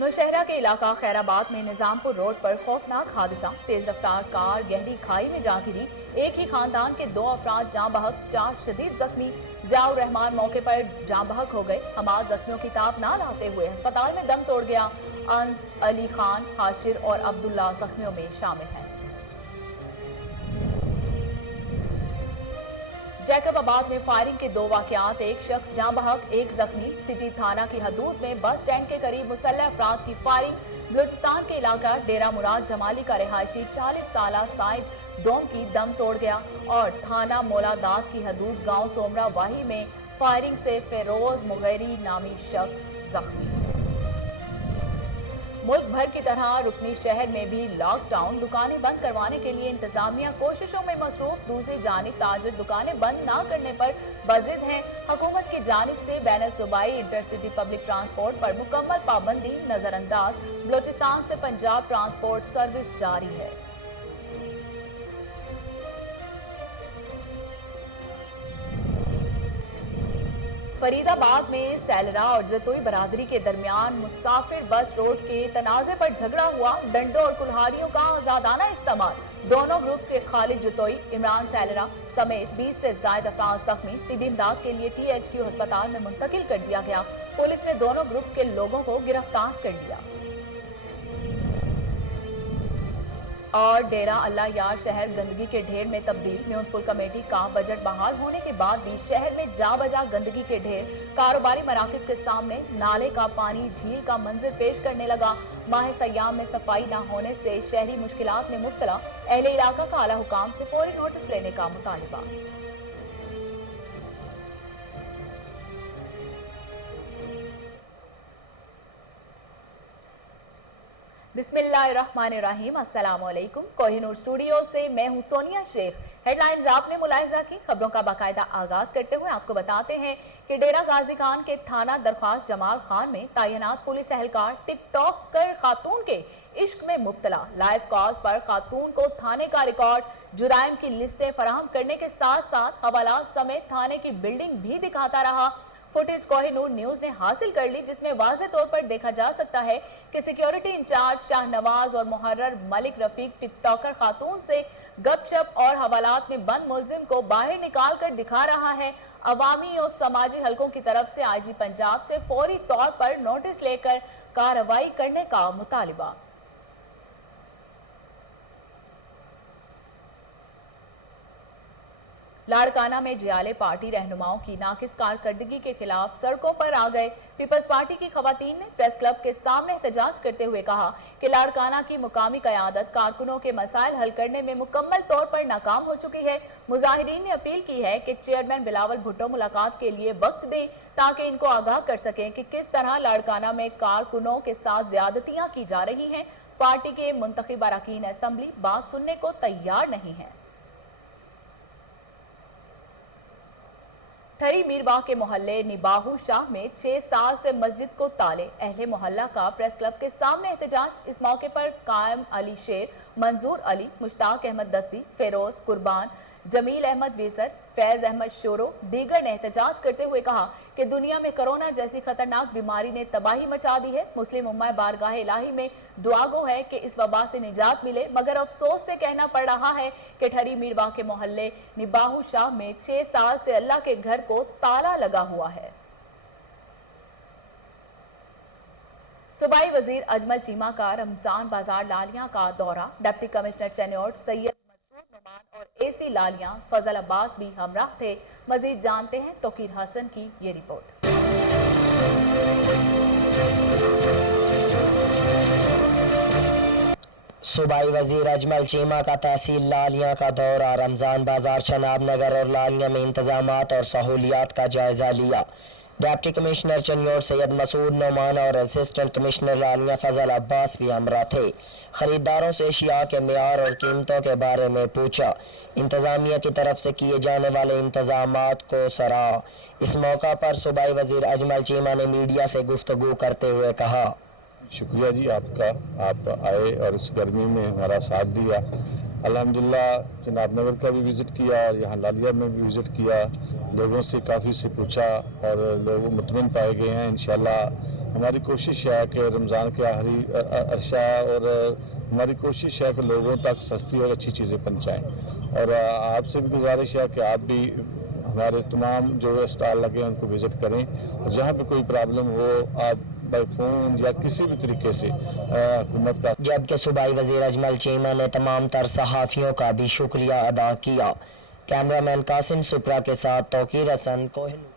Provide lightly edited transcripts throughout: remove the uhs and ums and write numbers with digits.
नौशहरा के इलाका खैराबाद में निजामपुर रोड पर खौफनाक हादसा। तेज रफ्तार कार गहरी खाई में जा गिरी। एक ही खानदान के 2 अफराद जाँ बहक, 4 शदीद जख्मी। जियाउर रहमान मौके पर जाँ बहक हो गए। हमाद जख्मियों की ताप ना लाते हुए अस्पताल में दम तोड़ गया। अंस, अली खान, हाशिर और अब्दुल्ला जख्मियों में शामिल हैं। जैकबाबाद में फायरिंग के 2 वाकयात, एक शख्स जाँ बहक, एक जख्मी। सिटी थाना की हदूद में बस स्टैंड के करीब मुसल्लह अफराद की फायरिंग। बलूचिस्तान के इलाका डेरा मुराद जमाली का रिहायशी 40 साला साइद डोम की दम तोड़ गया। और थाना मौलादात की हदूद गांव सोमरा वाही में फायरिंग से फेरोज मुगैरी नामी शख्स जख्मी। मुल्क भर की तरह रुकनी शहर में भी लॉकडाउन, दुकानें बंद करवाने के लिए इंतजामिया कोशिशों में मसरूफ। दूसरी जानिब ताजिर दुकानें बंद ना करने पर बजिद हैं। हुकूमत की जानिब से बैनुल सूबाई इंटरसिटी पब्लिक ट्रांसपोर्ट पर मुकम्मल पाबंदी नजरअंदाज। बलूचिस्तान से पंजाब ट्रांसपोर्ट सर्विस जारी है। फरीदाबाद में सैलरा और जतोई बरादरी के दरमियान मुसाफिर बस रोड के तनाज़े पर झगड़ा हुआ। डंडों और कुल्हाड़ियों का आजादाना इस्तेमाल। दोनों ग्रुप्स के खालिद जतोई, इमरान सैलरा समेत 20 से ज्यादा अफराद जख्मी। तिबी इमदाद के लिए THQ अस्पताल में मुंतकिल कर दिया गया। पुलिस ने दोनों ग्रुप्स के लोगों को गिरफ्तार कर लिया। और डेरा अल्लाह यार शहर गंदगी के ढेर में तब्दील। म्यूनिसिपल कमेटी का बजट बहाल होने के बाद भी शहर में जा बजा गंदगी के ढेर। कारोबारी मराकज के सामने नाले का पानी झील का मंजर पेश करने लगा। माह सयाम में सफाई न होने से शहरी मुश्किलात में मुब्तला। अहले इलाका का आला हुकाम से फौरी नोटिस लेने का मुतालिबा। बिस्मिल्लाहिर्रहमानिर्रहीम। अस्सलाम वालेकुम। कोहिनूर स्टूडियो से मैं हूं सोनिया शेख। हेडलाइंस आपने मुलाहिजा की। खबरों का बाकायदा आगाज करते हुए आपको बताते हैं कि डेरा गाजी खान के थाना दरख्वास्त जमाल खान में तैनात पुलिस एहलकार टिकटॉक कर खातून के इश्क में मुब्तला। लाइव कॉल्स पर खातून को थाने का रिकॉर्ड, जुराइम की लिस्टें फराहम करने के साथ साथ हवालात समेत थाने की बिल्डिंग भी दिखाता रहा। फुटेज कोहिनूर न्यूज ने हासिल कर ली, जिसमें वाज़े तौर पर देखा जा सकता है कि सिक्योरिटी इंचार्ज शाहनवाज और मुहर्रर मलिक रफीक टिकटॉकर खातून से गपशप और हवालात में बंद मुलजिम को बाहर निकाल कर दिखा रहा है। अवामी और समाजी हलकों की तरफ से IG पंजाब से फौरी तौर पर नोटिस लेकर कार्रवाई करने का मुतालिबा। लाड़काना में जियाले पार्टी रहनुमाओं की नाकिस कारकर्दगी के खिलाफ सड़कों पर आ गए। पीपल्स पार्टी की खवातीन ने प्रेस क्लब के सामने एहतजाज करते हुए कहा कि लाड़काना की मुकामी क़यादत कारकुनों के मसाइल हल करने में मुकम्मल तौर पर नाकाम हो चुकी है। मुजाहिरीन ने अपील की है कि चेयरमैन बिलावल भुट्टो मुलाकात के लिए वक्त दें ताकि इनको आगाह कर सकें कि किस तरह लाड़काना में कारकुनों के साथ ज्यादतियां की जा रही हैं। पार्टी के मुंतखब अरकान असम्बली बात सुनने को तैयार नहीं है। ठरी मीरबाग के मोहल्ले निबाहू शाह में 6 साल से मस्जिद को ताले। अहले मोहल्ला का प्रेस क्लब के सामने एहतजाज। इस मौके पर कायम अली शेर, मंजूर अली, मुश्ताक अहमद दस्ती, फेरोज कुर्बान, जमील अहमद वीसर, फैज अहमद शोरो दीगर ने एहतजाज करते हुए कहा कि दुनिया में कोरोना जैसी खतरनाक बीमारी ने तबाही मचा दी है। मुस्लिम उम्मा बारगाह इलाही में दुआ गो है कि इस वबा से निजात मिले, मगर अफसोस से कहना पड़ रहा है कि ठरी मीरबाग के मोहल्ले निबाहू शाह में 6 साल से अल्लाह के घर को ताला लगा हुआ है। सूबाई वजीर अजमल चीमा का रमजान बाजार लालियां का दौरा। डिप्टी कमिश्नर चेन्नौर सैयद मसूद नुमान और AC लालियां फजल अब्बास भी हमराह थे। मजीद जानते हैं तोकीर हसन की ये रिपोर्ट। सूबाई वजीर अजमल चीमा का तहसील लालियां का दौरा। रमजान बाजार, शनाब नगर और लालियां में इंतजामात और सहूलियात का जायजा लिया। डिप्टी कमिश्नर चन्योर सैयद मसूद नोमान और असिस्टेंट कमिश्नर लालियां फजल अब्बास भी हमरा थे। खरीदारों से अशिया के मेयार और कीमतों के बारे में पूछा। इंतजामिया की तरफ से किए जाने वाले इंतजामात को सराहा। इस मौका पर सूबाई वजीर अजमल चीमा ने मीडिया से गुफ्तगू करते हुए कहा, शुक्रिया जी आपका, आप आए और इस गर्मी में हमारा साथ दिया। अल्हम्दुलिल्लाह जनाब नगर का भी विज़िट किया और यहाँ लालिया में भी विज़िट किया, लोगों से काफ़ी से पूछा और लोग मुतमईन पाए गए हैं। इंशाल्लाह हमारी कोशिश है कि रमज़ान के आखिरी अरसा और हमारी कोशिश है कि लोगों तक सस्ती और अच्छी चीज़ें पहुँचाएँ। और आपसे भी गुजारिश है कि आप भी हमारे तमाम जो स्टॉल लगे हैं उनको विज़िट करें और जहाँ भी कोई प्रॉब्लम हो आप बाई फ़ोन या किसी भी तरीके से हुकूमत का। जबकि सूबाई वज़ीर अजमल चीमा ने तमाम तर सहाफ़ियों का भी शुक्रिया अदा किया। कैमरामैन कासिम सुपरा के साथ तौकीर हसन, कोहिनूर।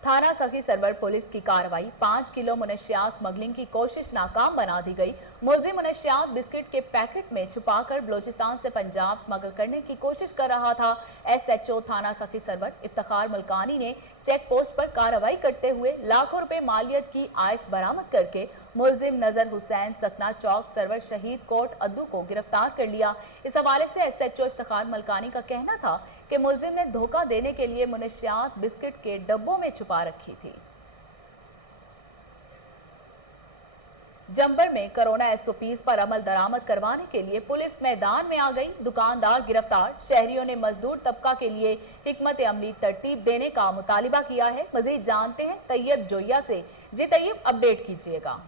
थाना सखी सरवर पुलिस की कार्रवाई, 5 किलो मुनशियात स्मगलिंग की कोशिश नाकाम बना दी गई। मुलजिम मुनशियात बिस्किट के पैकेट में छुपाकर बलोचिस्तान से पंजाब स्मगल करने की कोशिश कर रहा था। SHO थाना सखी सरवर इफ्तिखार मुल्कानी ने चेक पोस्ट पर कार्रवाई करते हुए लाखों रुपए मालियत की आइस बरामद करके मुलजिम नजर हुसैन सकना चौक सरवर शहीद कोट अद्दू को गिरफ्तार कर लिया। इस हवाले से SHO इफ्तिखार मुल्कानी का कहना था कि मुलजिम ने धोखा देने के लिए मुनशियात बिस्किट के डब्बों में छुपा रखी थी। जंबर में कोरोना SOPs पर अमल दरामद करवाने के लिए पुलिस मैदान में आ गई। दुकानदार गिरफ्तार, शहरियों ने मजदूर तबका के लिए हिकमत अमली तरतीब देने का मुतालिबा किया है। मजीद जानते हैं तैयब जोया से। जी तैयब, अपडेट कीजिएगा।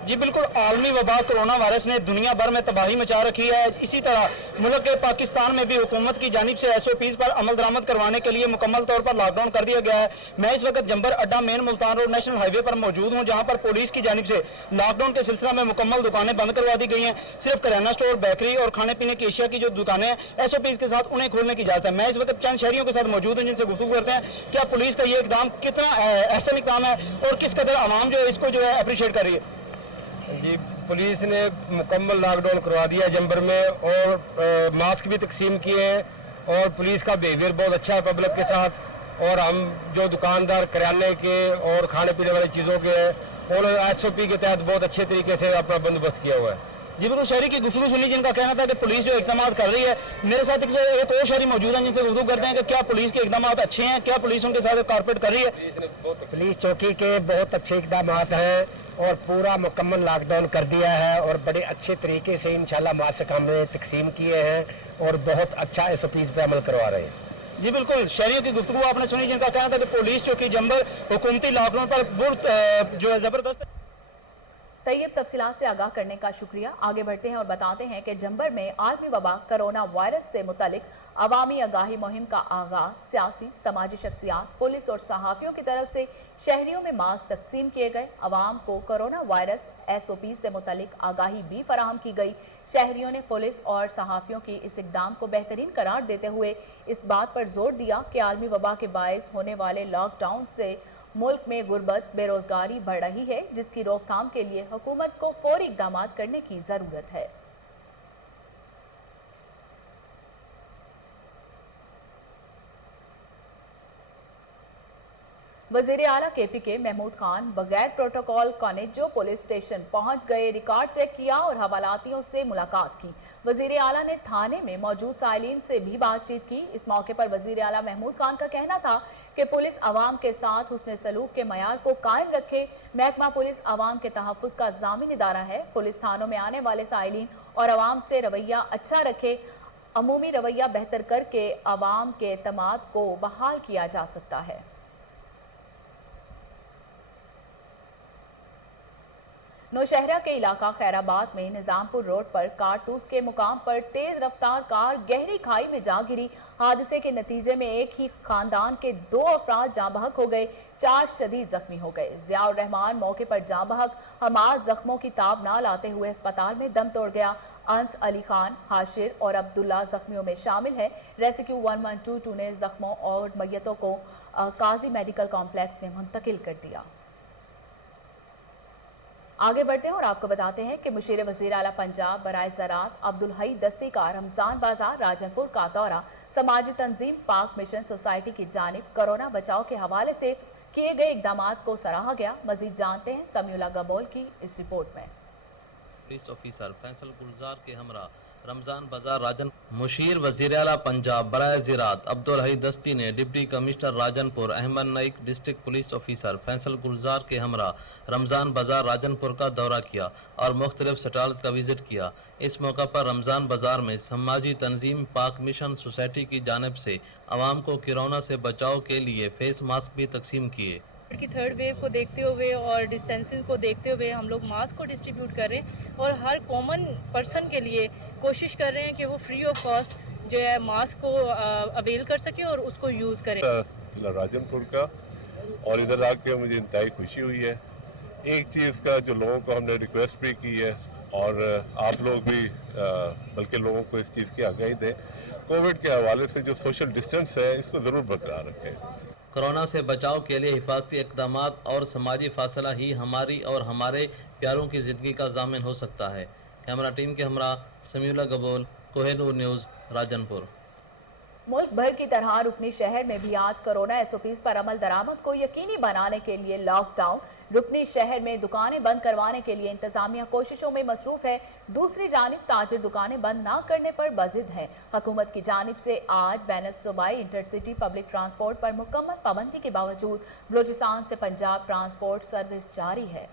जी बिल्कुल, आलमी वबा कोरोना वायरस ने दुनिया भर में तबाही मचा रखी है। इसी तरह मुल्क के पाकिस्तान में भी हुकूमत की जानिब से SOPs पर अमल दरामद करवाने के लिए मुकम्मल तौर पर लॉकडाउन कर दिया गया है। मैं इस वक्त जंबर अड्डा main Multan road national highway पर मौजूद हूँ, जहाँ पर पुलिस की जानिब से लॉकडाउन के सिलसिला में मुकम्मल दुकानें बंद करवा दी गई हैं। सिर्फ करियाना स्टोर, बेकरी और खाने पीने की अशिया की जो दुकानें हैं SOPs के साथ उन्हें खोलने की इजाज़त है। मैं इस वक्त चंद शहरियों के साथ मौजूद हूँ जिनसे गुफ्तगू करते हैं क्या पुलिस का ये इकदाम कितना अहसन इकदाम है और किस कदर आवाम जो है इसको जो है अप्रिशिएट कर रही है। जी, पुलिस ने मुकम्मल लॉकडाउन करवा दिया है जंबर में और मास्क भी तकसीम किए हैं और पुलिस का बिहेवियर बहुत अच्छा है पब्लिक के साथ। और हम जो दुकानदार करियाने के और खाने पीने वाली चीज़ों के हैं और SOP के तहत बहुत अच्छे तरीके से अपना बंदोबस्त किया हुआ है। जी बिल्कुल, शहरी की गुफ्तगू सुनी जिनका कहना था कि पुलिस जो इकदाम कर रही है। मेरे साथ एक और शहरी मौजूद हैं जिनसे गुफ्तगू करते हैं कि क्या पुलिस के इकदाम अच्छे हैं, क्या पुलिस उनके साथ कॉर्पोरेट कर रही है। पुलिस चौकी के बहुत अच्छे इकदाम हैं और पूरा मुकम्मल लॉकडाउन कर दिया है और बड़े अच्छे तरीके से इंशाल्लाह मास्क हमने तकसीम किए हैं और बहुत अच्छा SOPs पे अमल करवा रहे हैं। जी बिल्कुल, शहरियों की गुफ्तगू आपने सुनी जिनका कहना था कि पुलिस चौकी जंबर हुकूमती लॉकडाउन पर जो है ज़बरदस्त। तैयब तफसीलात से आगाह करने का शुक्रिया। आगे बढ़ते हैं और बताते हैं कि जंबर में आलमी वबा कोरोना वायरस से मुतलिक अवामी आगाही मुहिम का आगाज, सियासी समाजी शख्सियात, पुलिस और सहाफ़ियों की तरफ से शहरियों में मास्क तकसीम किए गए। अवाम को कोरोना वायरस SOP से मुतलिक आगाही भी फराहम की गई। शहरियों ने पुलिस और सहाफ़ियों की इस इकदाम को बेहतरीन करार देते हुए इस बात पर जोर दिया कि आलमी वबा के बायस होने वाले लॉकडाउन से मुल्क में गुर्बत, बेरोजगारी बढ़ रही है, जिसकी रोकथाम के लिए हुकूमत को फौरी इकदाम करने की ज़रूरत है। वज़ीर आला KPK महमूद खान बगैर प्रोटोकॉल कानेजो पुलिस स्टेशन पहुंच गए, रिकॉर्ड चेक किया और हवालातियों से मुलाकात की। वज़ीर आला ने थाने में मौजूद साइलिन से भी बातचीत की। इस मौके पर वज़ीर आला महमूद खान का कहना था कि पुलिस आवाम के साथ हुस्न सलूक के मयार को कायम रखे। महकमा पुलिस आवाम के तहफ़्फ़ुज़ का ज़ामिन इदारा है। पुलिस थानों में आने वाले साइलिन और आवाम से रवैया अच्छा रखे। अमूमी रवैया बेहतर करके आवाम के एतमाद को बहाल किया जा सकता है। नौशहरा के इलाका खैराबाद में निजामपुर रोड पर कारतूस के मुकाम पर तेज रफ्तार कार गहरी खाई में जा गिरी। हादसे के नतीजे में एक ही खानदान के 2 अफराद जाँ बहक हो गए, 4 शदीद जख्मी हो गए। ज़ियाउर रहमान मौके पर जाँ बहक, हमाद जख्मों की ताब ना लाते हुए अस्पताल में दम तोड़ गया। अंस अली खान, हाशिर और अब्दुल्ला जख्मियों में शामिल है। रेस्क्यू 1122 ने जख्मों और मैयतों को काजी मेडिकल कॉम्प्लेक्स में मुंतकिल कर दिया। आगे बढ़ते हैं और आपको बताते हैं कि मुशीर वज़ीर आला पंजाब बराए ज़राअत अब्दुल हई दस्ती का रमज़ान बाजार राजनपुर का दौरा। समाजी तंजीम पाक मिशन सोसाइटी की जानिब कोरोना बचाव के हवाले से किए गए इक़दामात को सराहा गया। मज़ीद जानते हैं समीउल्लाह गबोल की इस रिपोर्ट में। पुलिस ऑफिसर फैसल गुलजार के हमरा रमज़ान बाजार राजन मुशीर वज़ीर आला पंजाब बराए ज़राअत अब्दुल हई दस्ती ने deputy commissioner Rajanpur Ahmad Naik district police officer Faisal Gulzar के हमरा रमज़ान बाजार राजनपुर का दौरा किया और मुख्तलिफ स्टॉल्स का विज़िट किया। इस मौका पर रमज़ान बाजार में समाजी तंजीम पाक मिशन सोसाइटी की जानिब से आवाम को कोरोना से बचाव के लिए फेस मास्क भी तकसीम किए। की थर्ड वेव को देखते हुए और डिस्टेंसिंग को देखते हुए हम लोग मास्क को डिस्ट्रीब्यूट कर रहे हैं और हर कॉमन पर्सन के लिए कोशिश कर रहे हैं कि वो फ्री ऑफ कॉस्ट जो है मास्क को अवेल कर सके और उसको यूज़ करें। राजनपुर का और इधर आके मुझे इंतहाई खुशी हुई है। एक चीज़ का जो लोगों को हमने रिक्वेस्ट भी की है और आप लोग भी बल्कि लोगों को इस चीज़ की आगाही दें, कोविड के हवाले से जो सोशल डिस्टेंस है इसको ज़रूर बरकरार रखें। कोरोना से बचाव के लिए हिफाजती इक़दामात और समाजी फासला ही हमारी और हमारे प्यारों की ज़िंदगी का ज़ामिन हो सकता है। कैमरा टीम के हमरा समीउल्लाह गबोल, कोहिनूर न्यूज़, राजनपुर। मुल्क भर की तरह रुकनी शहर में भी आज कोरोना एसओपीज पर अमल दरामद को यकीनी बनाने के लिए लॉकडाउन। रुकनी शहर में दुकानें बंद करवाने के लिए इंतजामिया कोशिशों में मसरूफ है। दूसरी जानिब ताजिर दुकानें बंद न करने पर बजिद है। हुकूमत की जानिब से आज बैन सूबाई इंटरसिटी पब्लिक ट्रांसपोर्ट पर मुकम्मल पाबंदी के बावजूद बलूचिस्तान से पंजाब ट्रांसपोर्ट सर्विस जारी है।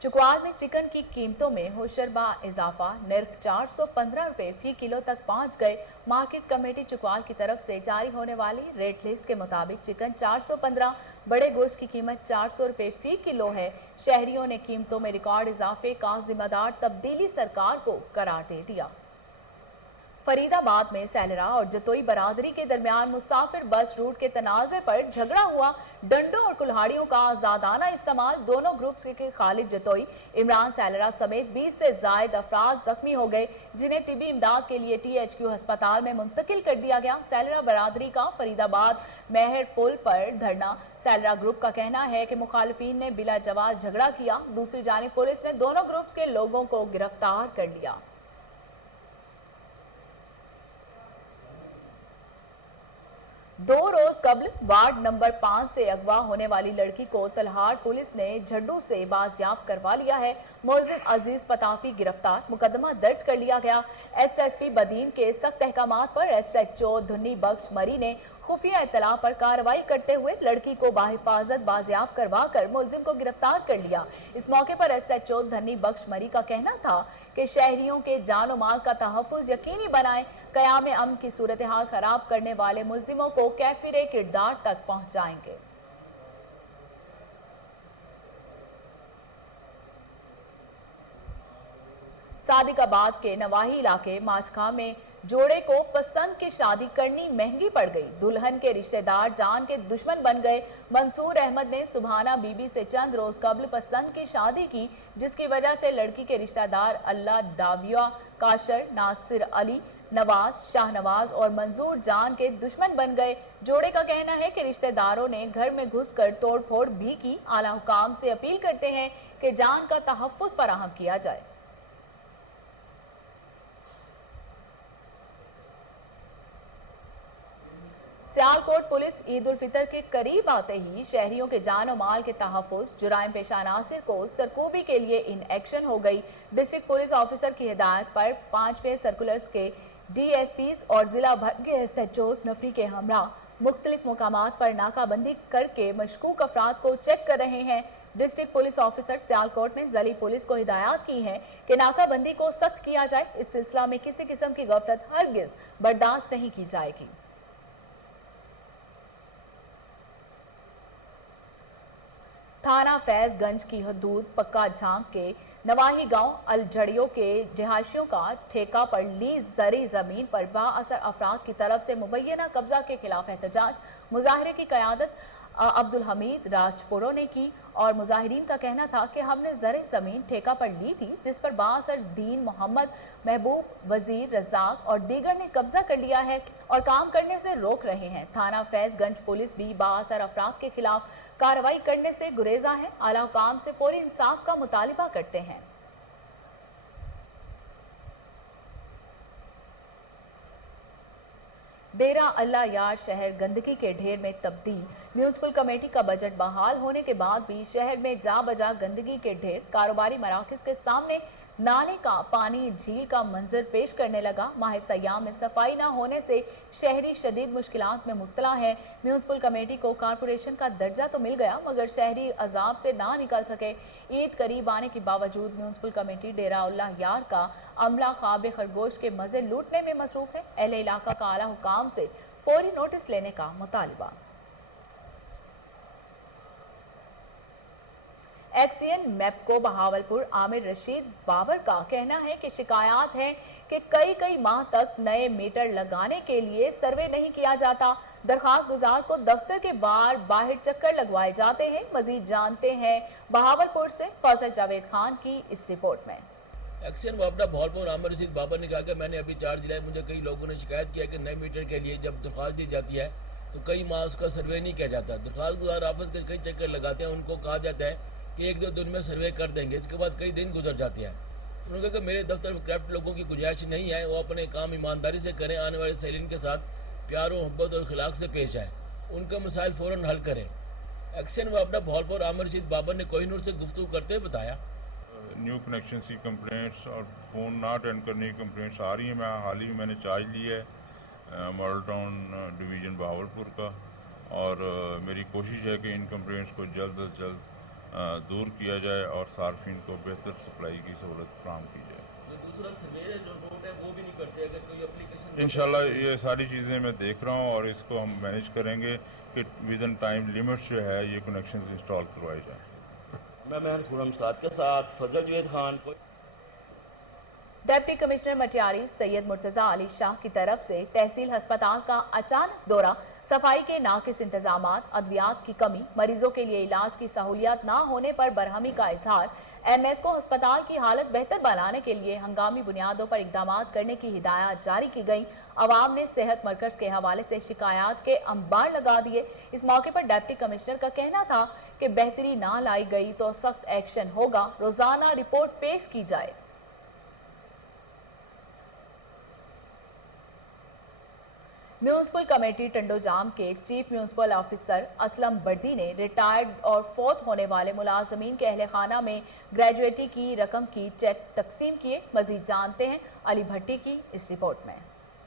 चुकवाल में चिकन की कीमतों में होशरबा इजाफा, नर्ख 415 रुपये फी किलो तक पहुंच गए। मार्केट कमेटी चुकवाल की तरफ से जारी होने वाली रेट लिस्ट के मुताबिक चिकन 415, बड़े गोश्त की कीमत 400 रुपये फी किलो है। शहरियों ने कीमतों में रिकॉर्ड इजाफे का जिम्मेदार तब्दीली सरकार को करार दे दिया। फरीदाबाद में सैलरा और जतोई बरादरी के दरमियान मुसाफिर बस रूट के तनाज़े पर झगड़ा हुआ। डंडों और कुल्हाड़ियों का आज़ादाना इस्तेमाल, दोनों ग्रुप्स के खालिद जतोई, इमरान सैलरा समेत 20 से ज़ायद अफराद जख्मी हो गए, जिन्हें तिबी इमदाद के लिए THQ अस्पताल में मुंतकिल कर दिया गया। सैलरा बरादरी का फरीदाबाद मेहर पुल पर धरना। सैलरा ग्रुप का कहना है कि मुखालिफिन ने बिला जवाब झगड़ा किया। दूसरी जानिब पुलिस ने दोनों ग्रुप्स के लोगों को गिरफ्तार कर लिया। दो रोज कबल वार्ड नंबर 5 से अगवा होने वाली लड़की को तलहार पुलिस ने झड्डू से बाजियाब करवा लिया है। मुलजिम अजीज पताफी गिरफ्तार, मुकदमा दर्ज कर लिया गया। SSP बदीन के सख्त अहकामात पर SHO धुन्नी बख्श मरी ने खुफिया इत्तला पर कार्रवाई करते हुए लड़की को बाहिफाजत बाजियाब करवा कर मुलजिम को गिरफ्तार कर लिया। इस मौके पर SHO धुन्नी बख्श मरी का कहना था कि शहरियों के जान और माल का तहफ़्फ़ुज़ यकीनी बनाएं, क़याम अमन की सूरत हाल खराब करने वाले मुलजिमों को कैफिरे किरदार तक पहुंचाएंगे। सादिकाबाद के नवाही इलाके माचखा में जोड़े को पसंद की शादी करनी महंगी पड़ गई। दुल्हन के रिश्तेदार जान के दुश्मन बन गए। मंसूर अहमद ने सुभाना बीबी से चंद रोज कबल पसंद की शादी की, जिसकी वजह से लड़की के रिश्तेदार अल्लाह दाविया, काशर, नासिर अली, नवाज, शाहनवाज और मंजूर जान के दुश्मन बन गए। जोड़े का कहना है कि रिश्तेदारों ने घर में घुसकर तोड़फोड़ भी की। आला हुकाम से अपील करते हैं कि जान का तहफ़्फ़ुज़ फराहम किया जाए। सियालकोट पुलिस ईद उल फितर के करीब आते ही शहरियों के जान और माल के तहफ़्फ़ुज़, जुराइम पेशा अनासिर को सरकूबी के लिए इन एक्शन हो गई। डिस्ट्रिक्ट पुलिस ऑफिसर की हिदायत पर 5वें सर्कुलर्स के DSPs और जिला भर के SHOs नफरी के हमरा मुख्तलिफ मुकामात पर नाकाबंदी करके मशकूक अफराद को चेक कर रहे हैं। डिस्ट्रिक्ट पुलिस ऑफिसर सियालकोट ने ज़िली पुलिस को हिदायत की है कि नाकाबंदी को सख्त किया जाए। इस सिलसिला में किसी किस्म की गफलत हरगिज़ बर्दाश्त नहीं की जाएगी। थाना फैजगंज की हदूद पक्का झांक के नवाही गांव अलझड़ियों के रिहायशियों का ठेका पर ली जरी जमीन पर बाअसर अफराद की तरफ से मुबैना कब्जा के खिलाफ एहतजाज। मुजाहरे की क़यादत अब्दुल हमीद राजपुरों ने की और मुजाहिरीन का कहना था कि हमने ज़रे ज़मीन ठेका पर ली थी, जिस पर बाअसर दीन मोहम्मद, महबूब, वजीर, रज़ाक और दीगर ने कब्जा कर लिया है और काम करने से रोक रहे हैं। थाना फैजगंज पुलिस भी बाअसर अफराद के खिलाफ कार्रवाई करने से गुरेजा है। आला हुकाम से फौरी इंसाफ का मुतालिबा करते हैं। डेरा अल्लाह यार शहर गंदगी के ढेर में तब्दील। म्यूनिसिपल कमेटी का बजट बहाल होने के बाद भी शहर में जा बजा गंदगी के ढेर। कारोबारी मराकज के सामने नाले का पानी झील का मंजर पेश करने लगा। माह सयाम में सफाई न होने से शहरी शदीद मुश्किलात में मुब्तला है। म्यूनिसिपल कमेटी को कारपोरेशन का दर्जा तो मिल गया मगर शहरी अजाब से ना निकल सके। ईद करीब आने के बावजूद म्यूनिसिपल कमेटी डेरा अल्लाह यार का अमला ख्वाब खरगोश के मजे लूटने में मसरूफ है। अहले इलाका का आला हुकाम से फौरी नोटिस लेने का मुतालिबा। एक्सियन मैपको बहावलपुर आमिर रशीद बाबर का कहना है कि शिकायत है कि कई माह तक नए मीटर लगाने के लिए सर्वे नहीं किया जाता। दरखास्त गुजार को दफ्तर के बाहर चक्कर लगवाए जाते हैं। मजीद जानते हैं बहावलपुर से फजल जावेद खान की इस रिपोर्ट में। एक्सियन वापडा बहावलपुर आमिर रशीद बाबर ने कहा कि मैंने अभी 4 जुलाई मुझे कई लोगों ने शिकायत किया कि नए मीटर के लिए जब दरख्वास्त दी जाती है तो कई माह उसका सर्वे नहीं किया जाता। दरख्वास्त गुजार ऑफिस के कई चक्कर लगाते हैं, उनको कहा जाता है कि 1-2 दिन में सर्वे कर देंगे, इसके बाद कई दिन गुजर जाते हैं। उन्होंने कहा कि मेरे दफ्तर में करप्ट लोगों की गुंजाइश नहीं है, वो अपने काम ईमानदारी से करें, आने वाले सैलीन के साथ प्यार और मोहब्बत और इखलाक से पेश आए, उनका मसाइल फ़ौरन हल करें। एक्सियन वापडा बहावलपुर आमिर रशीद बाबर ने कोहिनूर से गुफ्तगू करते हुए बताया, न्यू कनेक्शन की कंप्लेंट्स और फ़ोन ना अटेंड करने की कंप्लेंट्स आ रही हैं। मैं हाल ही मैंने चार्ज लिया है मॉडल टाउन डिवीज़न बहावलपुर का और मेरी कोशिश है कि इन कंप्लेंट्स को जल्द अज जल्द दूर किया जाए और सार्फिन को बेहतर सप्लाई की सहूलत फराहम की जाए। जो दूसरा सर्वे है जो नोट है वो भी नहीं करते, अगर कोई एप्लीकेशन इंशाल्लाह ये सारी चीज़ें मैं देख रहा हूँ और इसको हम मैनेज करेंगे कि विदिन टाइम लिमिट्स जो है ये कनेक्शंस इंस्टॉल करवाए जाएँ। मैं महर खुरम साद के साथ फजल जावेद खान को। डिप्टी कमिश्नर मटियारी सैयद मुर्तज़ा अली शाह की तरफ से तहसील हस्पताल का अचानक दौरा, सफाई के नाकिस इंतजामात, अद्वियात की कमी, मरीजों के लिए इलाज की सहूलियत ना होने पर बरहमी का इजहार। MS को अस्पताल की हालत बेहतर बनाने के लिए हंगामी बुनियादों पर इकदाम करने की हिदायत जारी की गई। अवाम ने सेहत मरकज़ के हवाले से शिकायत के अंबार लगा दिए। इस मौके पर डिप्टी कमिश्नर का कहना था कि बेहतरी ना लाई गई तो सख्त एक्शन होगा, रोजाना रिपोर्ट पेश की जाए। म्यूनिसिपल कमेटी टंडोजाम के चीफ म्यूनिसिपल ऑफिसर असलम बर्दी ने रिटायर्ड और फौत होने वाले मुलाजमीन के अहल खाना में ग्रेजुएटी की रकम की चेक तकसीम किए। मजीद जानते हैं अली भट्टी की इस रिपोर्ट में।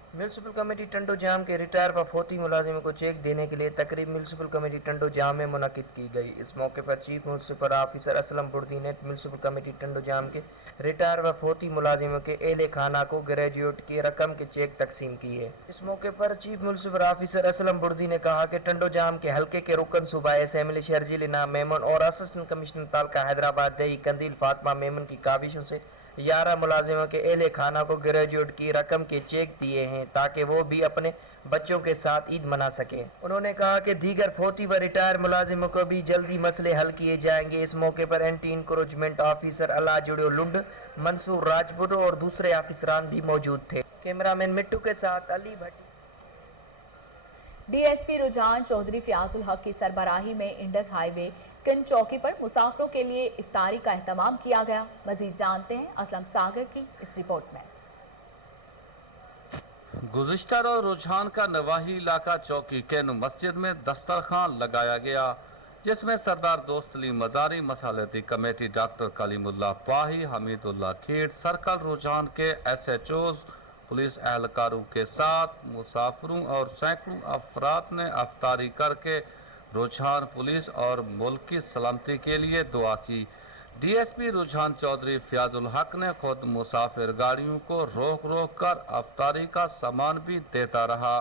म्यूनिसिपल कमेटी टंडोजाम के रिटायर व फौती मुलाजिमों को चेक देने के लिए तकरीब म्यूनिसिपल कमेटी टंडोजाम में मुनक़िद की गई। इस मौके पर चीफ म्यूनिसिपल ऑफिसर असलम बुर्दी ने म्यूनिसिपल कमेटी टंडोजाम के रिटायर व फौती मुलाजिमों के एहले खाना को ग्रेजुएट की रकम के चेक तकसीम किए। इस मौके पर चीफ म्यूनिसिपल ऑफिसर असलम बुर्दी ने कहा कि टंडोजाम के हल्के के रुकन सूबाई असेंबली शर्जील इनाम मेमन और असिस्टेंट कमिश्नर तालका हैदराबाद दही कंदील फातिमा मेमन की काविशों से 11 मुलाजिमों के एहले खाना को ग्रेजुएट की रकम के चेक दिए हैं ताकि वो भी अपने बच्चों के साथ ईद मना सके। उन्होंने कहा कि दीगर फौती व रिटायर मुलाजिमों को भी जल्दी मसले हल किए जाएंगे। इस मौके पर एंटी इंक्रोचमेंट ऑफिसर अल्लाह जुड़ो लुंड, मंसूर राजपुर और दूसरे ऑफिसरान भी मौजूद थे। कैमरामैन मिट्टू के साथ अली भट्टी। DSP रुझान चौधरी फयाजुल हक की सरबराही में इंडस हाईवे किन चौकी पर मुसाफिरों के लिए इफ्तारी का एहतमाम किया गया। मजीद जानते हैं असलम सागर की इस रिपोर्ट में। गुज़िश्ता रोज़ रुझान का नवाही इलाका चौकी कैन मस्जिद में दस्तरखान लगाया गया जिसमें सरदार दोस्त अली मज़ारी मसालती कमेटी डॉक्टर कलीमुल्लाह पाही, हमीदुल्लाह खेड़, सर्कल रुझान के SHOs, पुलिस एहलकारों के साथ मुसाफिरों और सैकड़ों अफराद ने अफ्तारी करके रुझान पुलिस और मुल्क की सलामती के लिए दुआ की। DSP रुझान चौधरी फयाजुल हक ने खुद मुसाफिर गाड़ियों को रोक कर अफ्तारी का सामान भी देता रहा।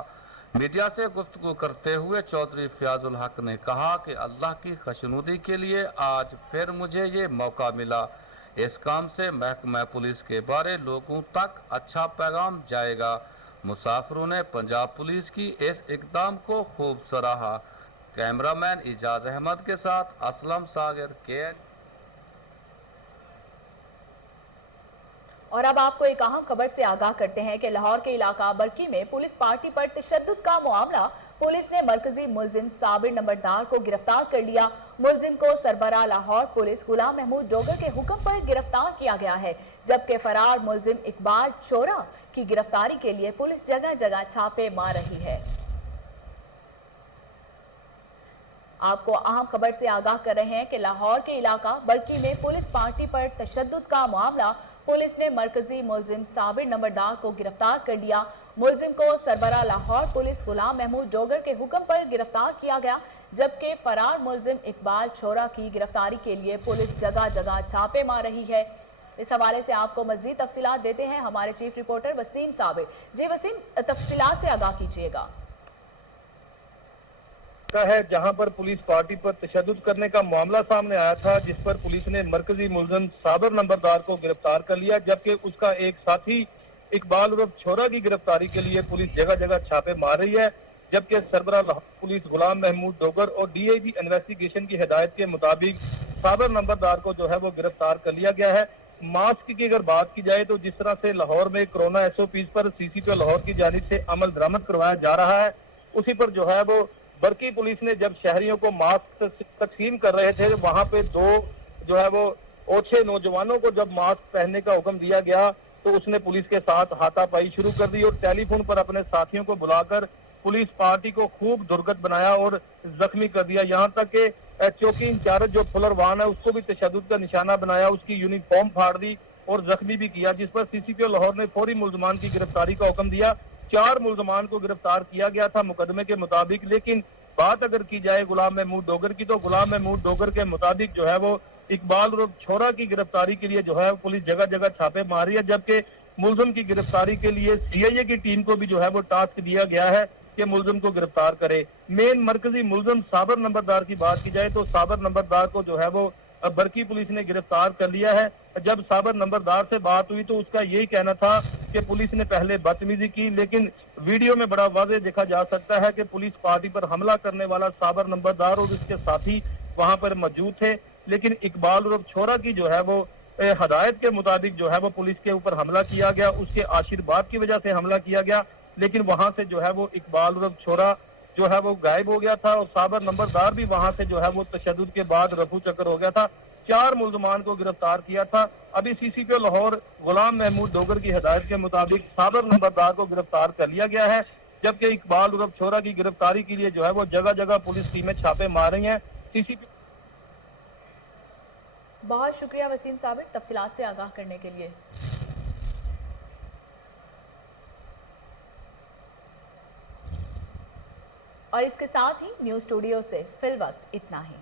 मीडिया से गुफ्तगू करते हुए चौधरी फयाजुल हक ने कहा कि अल्लाह की खुशनुदी के लिए आज फिर मुझे ये मौका मिला। इस काम से महकमा पुलिस के बारे लोगों तक अच्छा पैगाम जाएगा। मुसाफिरों ने पंजाब पुलिस की इस इकदाम को खूब सराहा। कैमरामैन इजाज अहमद के साथ असलम सागर के। और अब आपको एक अहम खबर से आगाह करते हैं कि लाहौर के इलाका बरकी में पुलिस पार्टी पर तशद्दुद का मामला। पुलिस ने मरकजी मुलजिम साबिर नंबरदार को गिरफ्तार कर लिया। मुलजिम को सरबराह लाहौर पुलिस गुलाम महमूद डोगर के हुक्म पर गिरफ्तार किया गया है, जबकि फरार मुलजिम इकबाल चोरा की गिरफ्तारी के लिए पुलिस जगह जगह छापे मार रही है। आपको अहम खबर से आगाह कर रहे हैं कि लाहौर के इलाका बरकी में पुलिस पार्टी पर तशद्दुद का मामला। पुलिस ने मरकजी मुलजिम साबिर नंबरदार को गिरफ्तार कर लिया। मुलजिम को सरबराह लाहौर पुलिस गुलाम महमूद डोगर के हुक्म पर गिरफ्तार किया गया, जबकि फरार मुलजिम इकबाल छोरा की गिरफ्तारी के लिए पुलिस जगह जगह छापे मार रही है। इस हवाले से आपको मजीद तफसीलात देते हैं हमारे चीफ रिपोर्टर वसीम साबिर। जी वसीम, तफसीलात से आगाह कीजिएगा। है जहां पर पुलिस पार्टी पर तशद्दुद करने का मामला सामने आया था, जिस पर पुलिस ने मरकजी मुलजिम साबिर नंबरदार को गिरफ्तार कर लिया, जबकि उसका एक साथी इकबाल उर्फ छोरा की गिरफ्तारी के लिए पुलिस जगह जगह छापे मार रही है। जबकि सरबराह लाहौर पुलिस गुलाम महमूद डोगर और डीआईजी इन्वेस्टिगेशन की हिदायत के मुताबिक साबिर नंबरदार को जो है वो गिरफ्तार कर लिया गया है। मास्क की अगर बात की जाए तो जिस तरह से लाहौर में कोरोना एसओपीज पर सीसीपी लाहौर की जानिब से अमल दरामद करवाया जा रहा है, उसी पर जो है वो बरकी पुलिस ने जब शहरियों को मास्क तकसीम कर रहे थे, वहां पे दो जो है वो ओछे नौजवानों को जब मास्क पहनने का हुक्म दिया गया तो उसने पुलिस के साथ हाथापाई शुरू कर दी और टेलीफोन पर अपने साथियों को बुलाकर पुलिस पार्टी को खूब दुर्गत बनाया और जख्मी कर दिया। यहाँ तक कि चौकी इंचार्ज जो फुलरवान है उसको भी तशद्दुद का निशाना बनाया, उसकी यूनिफॉर्म फाड़ दी और जख्मी भी किया, जिस पर सीसीपी लाहौर ने फौरी मुलजमान की गिरफ्तारी का हुक्म दिया। 4 मुलजमान को गिरफ्तार किया गया था मुकदमे के मुताबिक। लेकिन बात अगर की जाए गुलाम महमूद डोगर की, तो गुलाम महमूद डोगर के मुताबिक जो है वो इकबाल उर्फ छोरा की गिरफ्तारी के लिए जो है पुलिस जगह जगह छापे मार रही है, जबकि मुलजिम की गिरफ्तारी के लिए सीआईए की टीम को भी जो है वो टास्क दिया गया है कि मुलजिम को गिरफ्तार करे। मेन मरकजी मुलजिम साबिर नंबरदार की बात की जाए तो साबिर नंबरदार को जो है वो बरकी पुलिस ने गिरफ्तार कर लिया है। जब साबिर नंबरदार से बात हुई तो उसका यही कहना था कि पुलिस ने पहले बदतमीजी की, लेकिन वीडियो में बड़ा वाज़ेह देखा जा सकता है कि पुलिस पार्टी पर हमला करने वाला साबिर नंबरदार और उसके साथी वहां पर मौजूद थे। लेकिन इकबाल उर्फ छोरा की जो है वो हदायत के मुताबिक जो है वो पुलिस के ऊपर हमला किया गया, उसके आशीर्वाद की वजह से हमला किया गया। लेकिन वहां से जो है वो इकबाल उर्फ छोरा जो है वो गायब हो गया था और साबिर नंबरदार भी वहां से जो है वो तशद्दुद के बाद रफू चक्कर हो गया था। 4 मुलजमान को गिरफ्तार किया था। अभी सीसीपी लाहौर गुलाम महमूद डोगर की हिदायत के मुताबिक साबिर नंबरदार को गिरफ्तार कर लिया गया है, जबकि इकबाल उर्फ छोरा की गिरफ्तारी के लिए जो है वो जगह जगह पुलिस टीमें छापे मार रही हैं। सीसीपी बहुत शुक्रिया वसीम साबिर तफसीलात से आगाह करने के लिए। और इसके साथ ही न्यूज़ स्टूडियो से फिलवक्त इतना ही।